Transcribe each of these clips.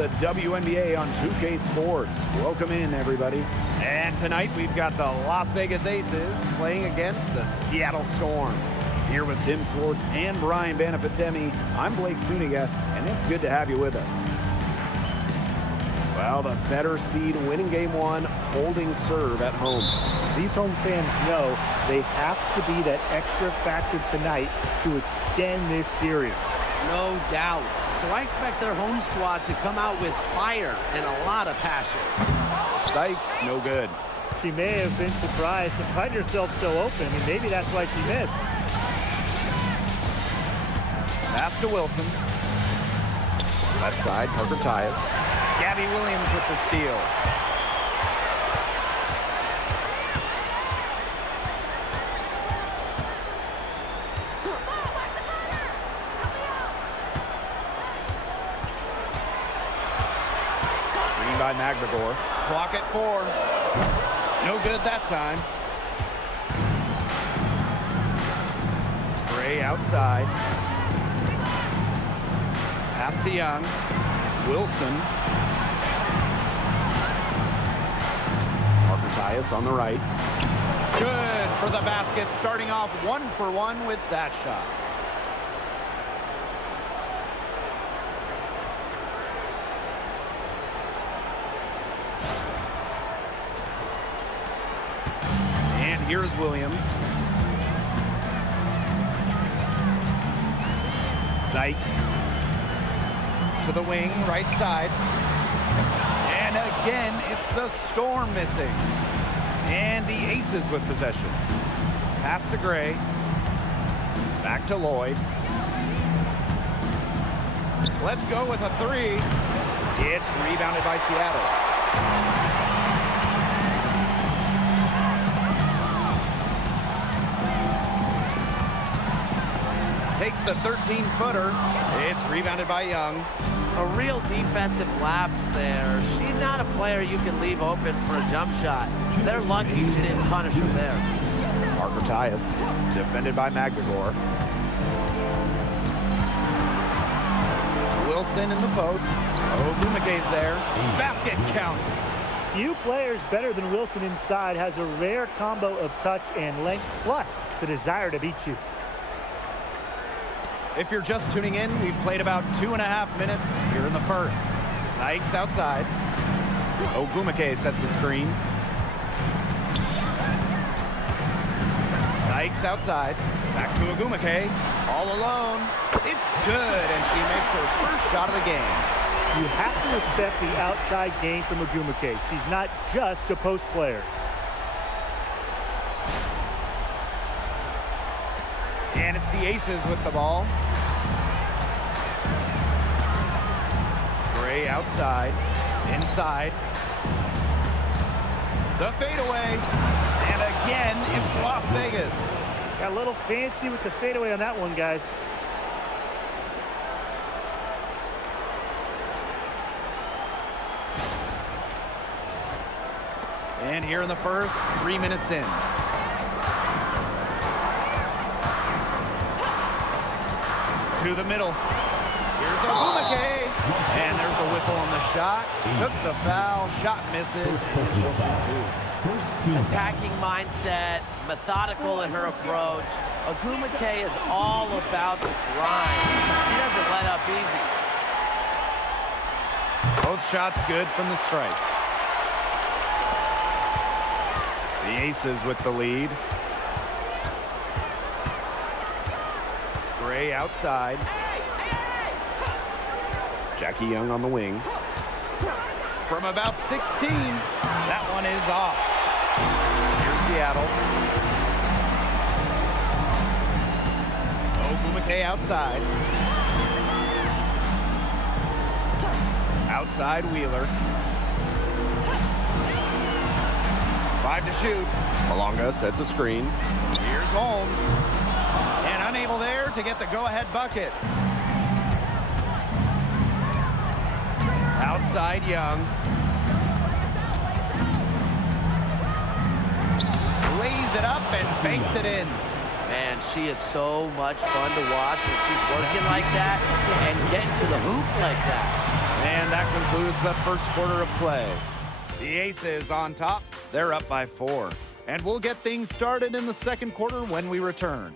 the WNBA on 2K Sports. Welcome in, everybody. And tonight we've got the Las Vegas Aces playing against the Seattle Storm. Here with Tim Swartz and Brian Banafitemi, I'm Blake Suniga, and it's good to have you with us. Well, the better seed winning game one, holding serve at home. These home fans know they have to be that extra factor tonight to extend this series. No doubt. So I expect their home squad to come out with fire and a lot of passion. Sykes, no good. She may have been surprised to find herself so open, and maybe that's why she missed. Pass to Wilson. Left side, Parker Tyus. Gabby Williams with the steal. Screen by McGregor. Clock at 4. No good that time. Gray outside. Pass to Young. Wilson. Parker Tyus on the right. Good for the basket, starting off 1 for 1 with that shot. And here's Williams. Sykes to the wing, right side. And again, it's the Storm missing. And the Aces with possession. Pass to Gray. Back to Lloyd. Let's go with a 3. It's rebounded by Seattle. Takes the 13-footer. It's rebounded by Young. A real defensive lapse there. She's not a player you can leave open for a jump shot. They're lucky she didn't punish her there. Parker Tyus, defended by McGregor. Wilson in the post. Ogumike's there. Basket counts. Few players better than Wilson inside, has a rare combo of touch and length, plus the desire to beat you. If you're just tuning in, we've played about 2.5 minutes here in the first. Sykes outside. Ogumike sets the screen. Sykes outside. Back to Ogumike. All alone. It's good, and she makes her first shot of the game. You have to respect the outside game from Ogumike. She's not just a post player. And it's the Aces with the ball. Gray outside. Inside. The fadeaway. And again, it's Las Vegas. Got a little fancy with the fadeaway on that one, guys. And here in the first, 3 minutes in. To the middle. Here's Ogumike. And there's the whistle on the shot. Took the foul. Shot misses. Attacking mindset, methodical in her approach. Ogumike is all about the grind. She doesn't let up easy. Both shots good from the strike. The Aces with the lead. Gray outside. Jackie Young on the wing. From about 16, that one is off. Here's Seattle. Ogumike outside. Outside Wheeler. 5 to shoot. Malonga sets a screen. Here's Holmes. And unable there to get the go-ahead bucket. Outside Young. Lays it up and banks it in. Man, she is so much fun to watch when she's working like that and getting to the hoop like that. And that concludes the first quarter of play. The Aces on top. They're up by 4. And we'll get things started in the second quarter when we return.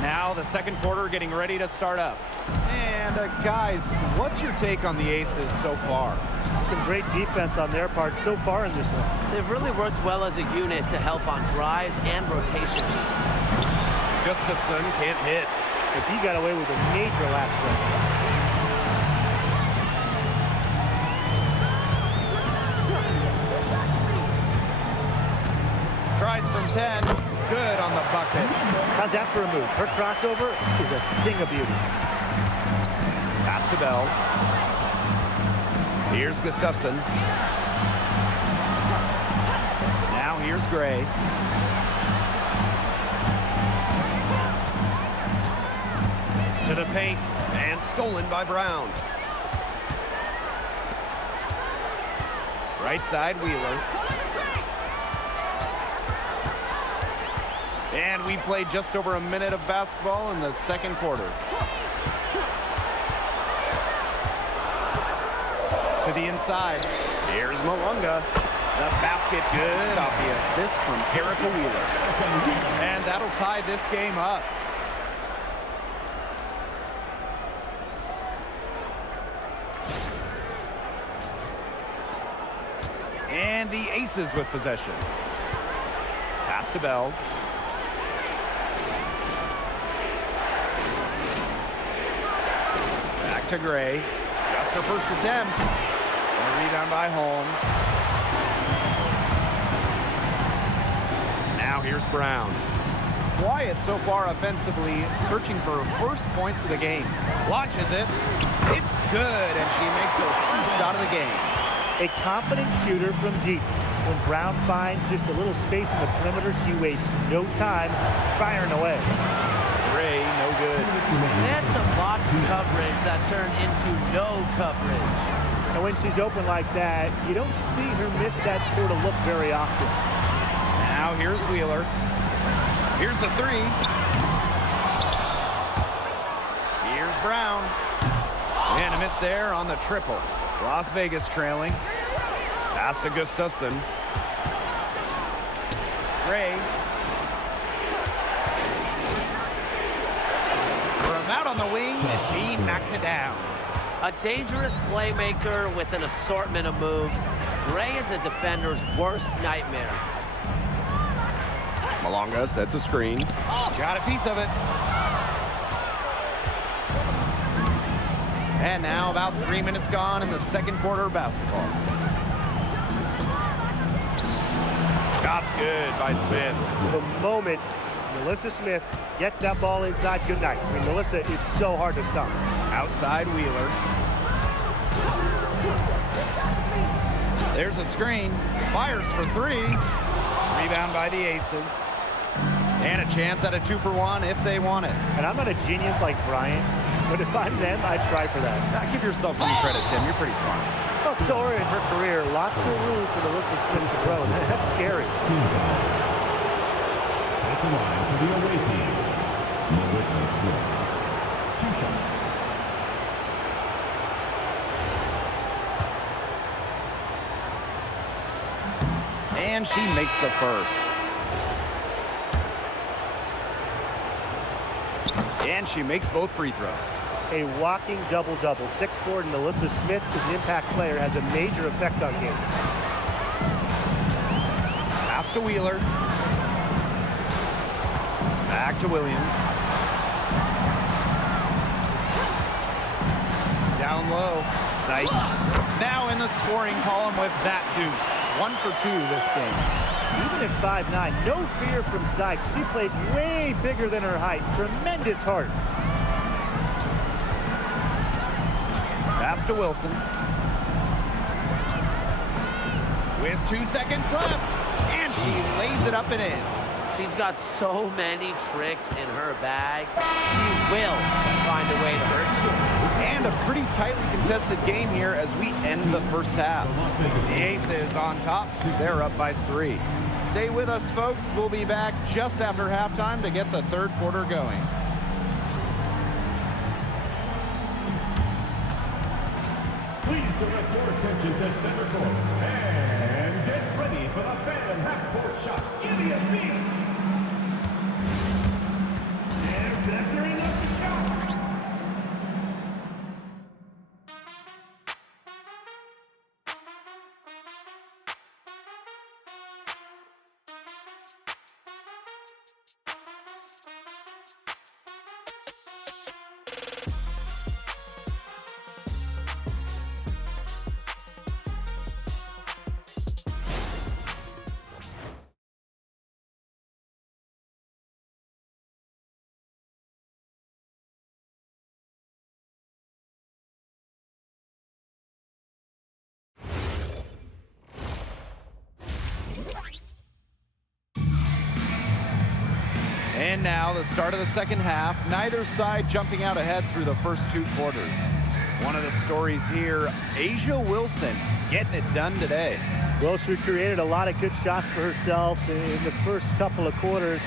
Now the second quarter getting ready to start up. And guys, what's your take on the Aces so far? Some great defense on their part so far in this one. They've really worked well as a unit to help on drives and rotations. Gustafson can't hit. But he got away with a major lapse there. Tries from 10. Good on the bucket. How's that for a move? Her crossover is a thing of beauty. Pass to Bell. Here's Gustafson. Now here's Gray. To the paint and stolen by Brown. Right side, Wheeler. And we played just over a minute of basketball in the second quarter. To the inside. Here's Malunga. The basket good off the assist from Erica Wheeler. And that'll tie this game up. And the Aces with possession. Pass to Bell. Back to Gray. Just her first attempt. And a rebound by Holmes. Now here's Brown. Quiet so far offensively, searching for her first points of the game. Launches it. It's good, and she makes her first shot of the game. A confident shooter from deep. When Brown finds just a little space in the perimeter, she wastes no time firing away. Gray, no good. That's some box coverage that turned into no coverage. And when she's open like that, you don't see her miss that sort of look very often. Now here's Wheeler. Here's the three. Here's Brown. And a miss there on the triple. Las Vegas trailing. Pass to Gustafson. Gray. From out on the wing, she knocks it down. A dangerous playmaker with an assortment of moves. Gray is a defender's worst nightmare. Malonga sets a screen. Got a piece of it. And now about 3 minutes gone in the second quarter of basketball. Shot's good by Smith. The moment Melissa Smith gets that ball inside, good night. I mean, Melissa is so hard to stop. Outside Wheeler. There's a screen. Fires for three. Rebound by the Aces. And a chance at a 2-for-1 if they want it. And I'm not a genius like Brian, but if I'm them, I'd try for that. Now, give yourself some credit, Tim. You're pretty smart. Well, still in her career, lots of room for Melissa Smith to grow. That's scary. At the line for the away team, Melissa Smith. 2 shots. And she makes the first. And she makes both free throws. A walking double-double. 6'4" Melissa Smith is an impact player, has a major effect on games. Pass to Wheeler. Back to Williams. Down low. Sykes. Now in the scoring column with that deuce. 1 for 2 this game. Even at 5'9", no fear from Sykes. She played way bigger than her height. Tremendous heart. Pass to Wilson. With 2 seconds left. And she lays it up and in. She's got so many tricks in her bag. She will find a way to hurt you. And And a pretty tightly contested game here as we end the first half. The Aces on top. They're up by 3. Stay with us, folks. We'll be back just after halftime to get the third quarter going. Please direct your attention to center court and get ready for the fan half-court shot. Give me a beat. And measuring up the shot. And now the start of the second half. Neither side jumping out ahead through the first 2 quarters. One of the stories here, A'ja Wilson getting it done today. Well, she created a lot of good shots for herself in the first couple of quarters,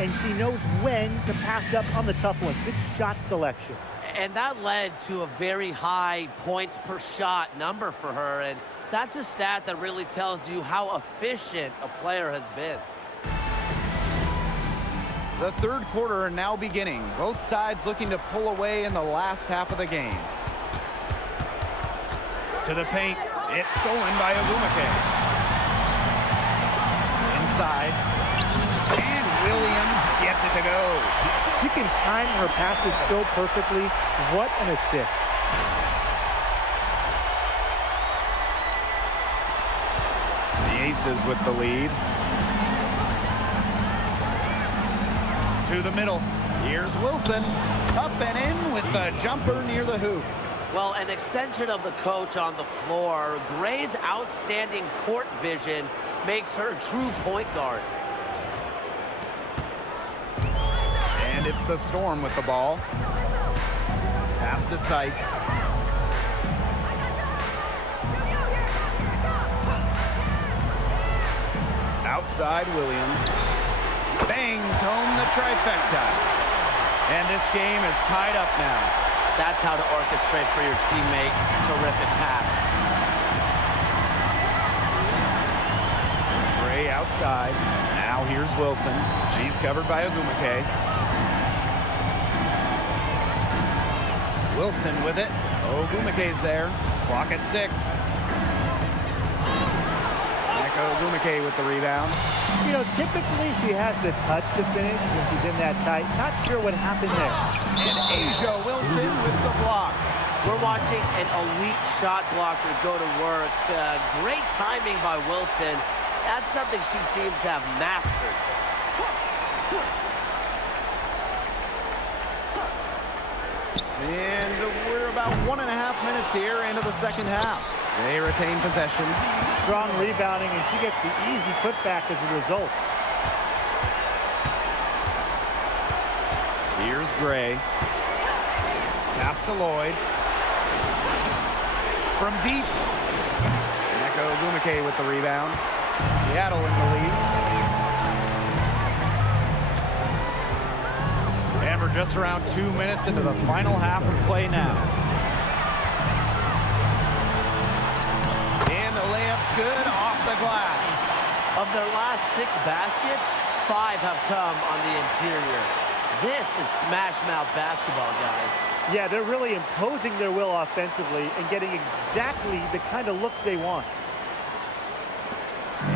and she knows when to pass up on the tough ones. Good shot selection. And that led to a very high points per shot number for her, and that's a stat that really tells you how efficient a player has been. The third quarter now beginning. Both sides looking to pull away in the last half of the game. To the paint. It's stolen by Ogwumike. Inside. And Williams gets it to go. She can time her passes so perfectly. What an assist. The Aces with the lead. To the middle. Here's Wilson. Up and in with the jumper near the hoop. Well, an extension of the coach on the floor. Gray's outstanding court vision makes her a true point guard. And it's the Storm with the ball. Pass to Sykes. Outside Williams. Bangs home the trifecta. And this game is tied up now. That's how to orchestrate for your teammate. Terrific pass. Gray outside. Now here's Wilson. She's covered by Ogwumike. Wilson with it. Ogwumike's there. Clock at 6. Ogwumike with the rebound. You know, typically she has the touch to finish when she's in that tight. Not sure what happened there. And A'ja Wilson with the block. We're watching an elite shot blocker go to work. Great timing by Wilson. That's something she seems to have mastered. And we're about 1.5 minutes here into the second half. They retain possession. Strong rebounding, and she gets the easy putback as a result. Here's Gray. Pass to Lloyd. From deep. Ogwumike with the rebound. Seattle in the lead. And we're just around 2 minutes into the final half of play now. And the layup's good off the glass. Of their last 6 baskets, 5 have come on the interior. This is smash mouth basketball, guys. Yeah, they're really imposing their will offensively and getting exactly the kind of looks they want.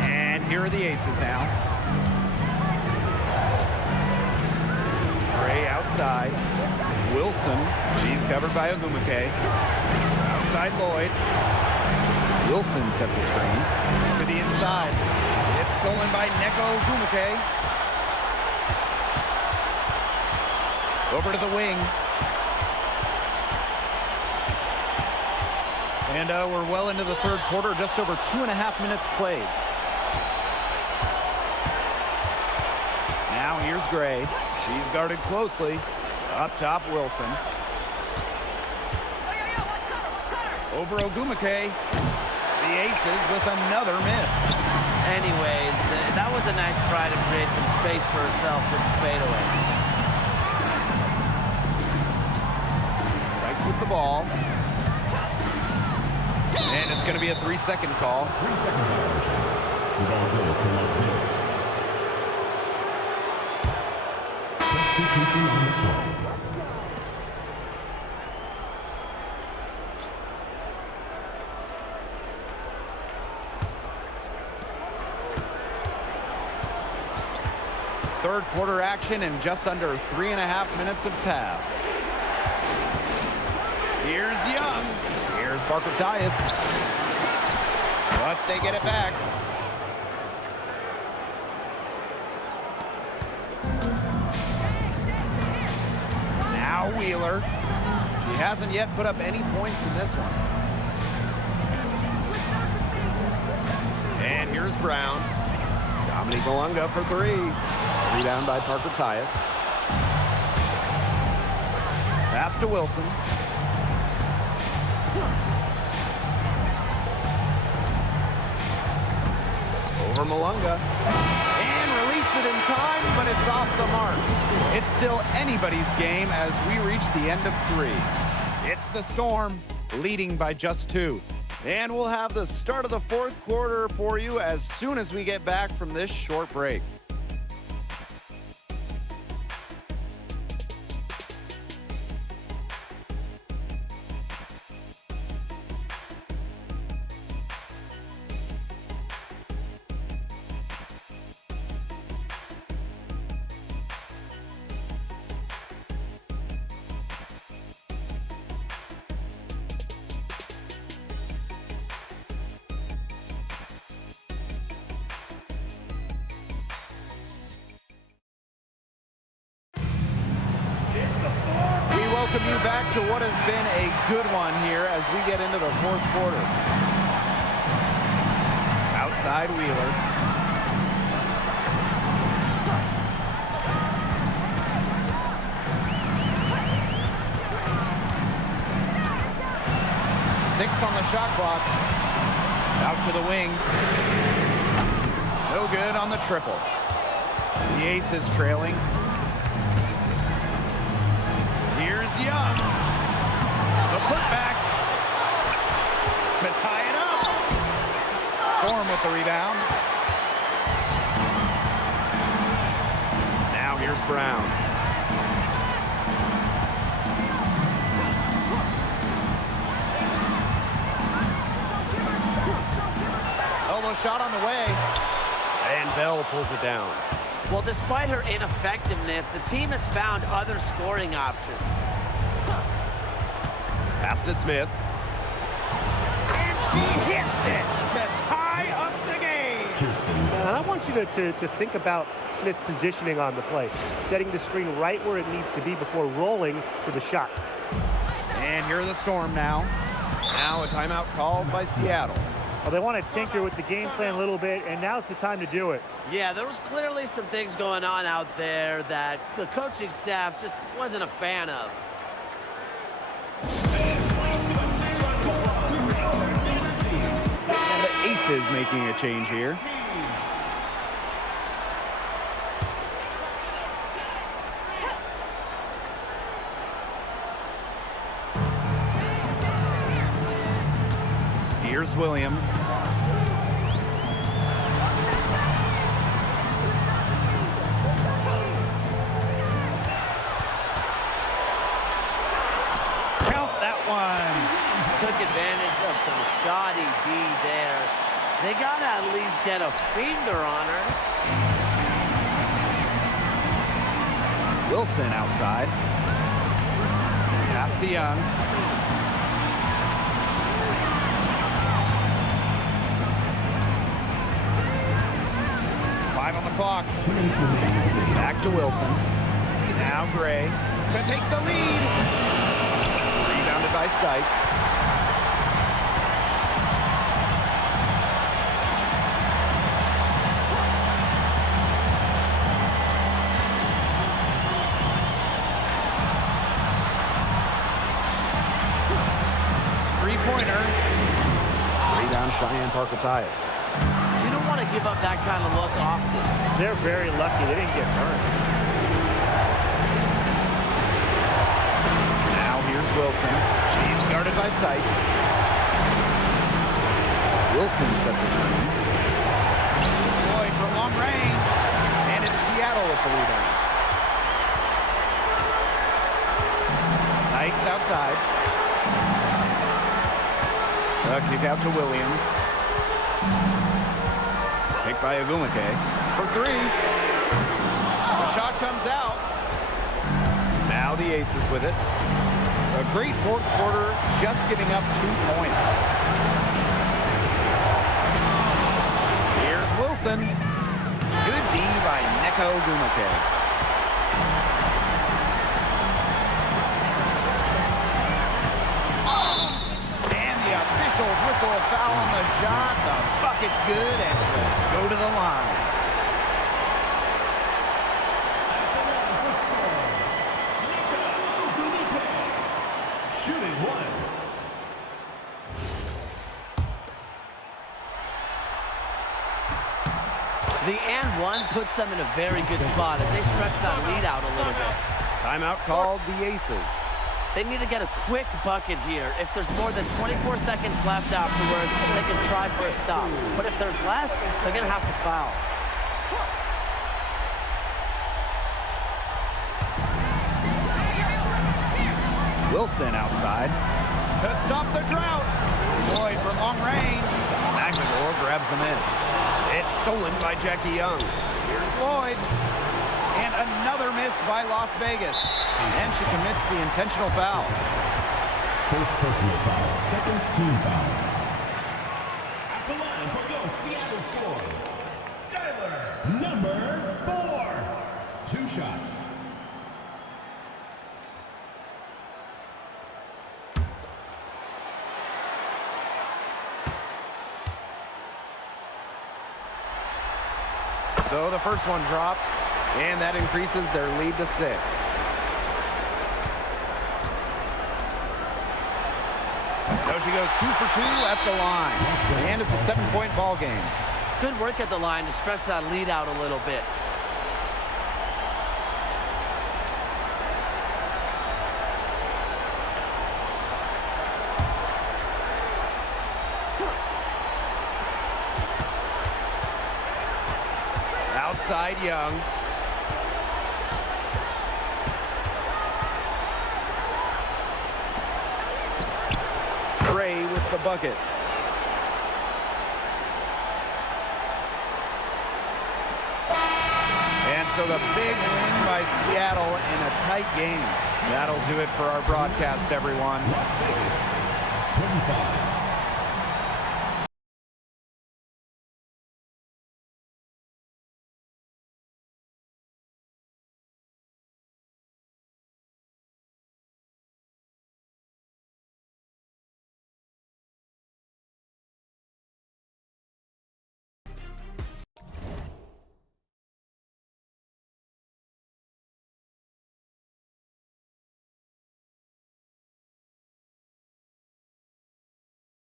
And here are the Aces now. Gray outside. Wilson, she's covered by Ogwumike. Outside Lloyd. Wilson sets a screen. To the inside. It's stolen by Ogwumike. Over to the wing. And we're well into the third quarter, just over 2.5 minutes played. Now here's Gray. She's guarded closely. Up top, Wilson. Over Ogumake. The Aces with another miss. Anyways, that was a nice try to create some space for herself with the fadeaway. Sykes with the ball. And it's going to be a 3-second call. 3-second violation. The ball goes to Las Vegas. Substitution on the clock. Third quarter action and just under 3.5 minutes have passed. Here's Young. Here's Parker Tyus. But they get it back. Now Wheeler. He hasn't yet put up any points in this one. And here's Brown. Dominique Malunga for 3. Rebound by Parker Tyus. Pass to Wilson. Over Malunga. And released it in time, but it's off the mark. It's still anybody's game as we reach the end of 3. It's the Storm leading by just 2. And we'll have the start of the fourth quarter for you as soon as we get back from this short break. Welcome you back to what has been a good one here as we get into the fourth quarter. Outside Wheeler. Six on the shot clock. Out to the wing. No good on the triple. The Aces trailing. Here's Young. The putback to tie it up. Storm with the rebound. Now here's Brown. Elbow shot on the way. And Bell pulls it down. Well, despite her ineffectiveness, the team has found other scoring options. Pass to Smith. And she hits it to tie up the game. And I want you to think about Smith's positioning on the play, setting the screen right where it needs to be before rolling to the shot. And here are the Storm now. Now a timeout called by Seattle. Well, they want to tinker with the game plan a little bit, and now's the time to do it. Yeah, there was clearly some things going on out there that the coaching staff just wasn't a fan of. And the Aces making a change here. Here's Williams. Count that one. Took advantage of some shoddy D there. They got to at least get a finger on her. Wilson outside. Pass to Young. On the clock. Back to Wilson. Now Gray to take the lead. Rebounded by Sykes. Three-pointer. Cheyenne Parker-Tyus. You don't want to give up that kind of look often. They're very lucky they didn't get burned. Now here's Wilson. She's guarded by Sykes. Wilson sets his screen. Boyd from long range. And it's Seattle with the rebound. Sykes outside. Kick out to Williams. Picked by Agumake for three. The shot comes out. Now the Aces with it. A great fourth quarter, just giving up 2 points. Here's Wilson. Good D by Neko Agumake. Whistle a foul on the shot. The bucket's good and go to the line. Shooting one. The and one puts them in a very good spot as they stretch that lead out a little bit. Timeout called the Aces. They need to get a quick bucket here. If there's more than 24 seconds left afterwards, they can try for a stop. But if there's less, they're going to have to foul. Wilson outside to stop the drought. Boyd from long range. McLemore grabs the miss. It's stolen by Jackie Young. Here's Lloyd. And another miss by Las Vegas. And she commits the intentional foul. First personal foul, second team foul. At the line for your Seattle score, Skyler, number 4. 2 shots. So the first one drops, and that increases their lead to 6. So she goes 2 for 2 at the line, and it's a 7-point ball game. Good work at the line to stretch that lead out a little bit. Outside Young. Gray with the bucket. And so the big win by Seattle in a tight game. That'll do it for our broadcast, everyone. 25.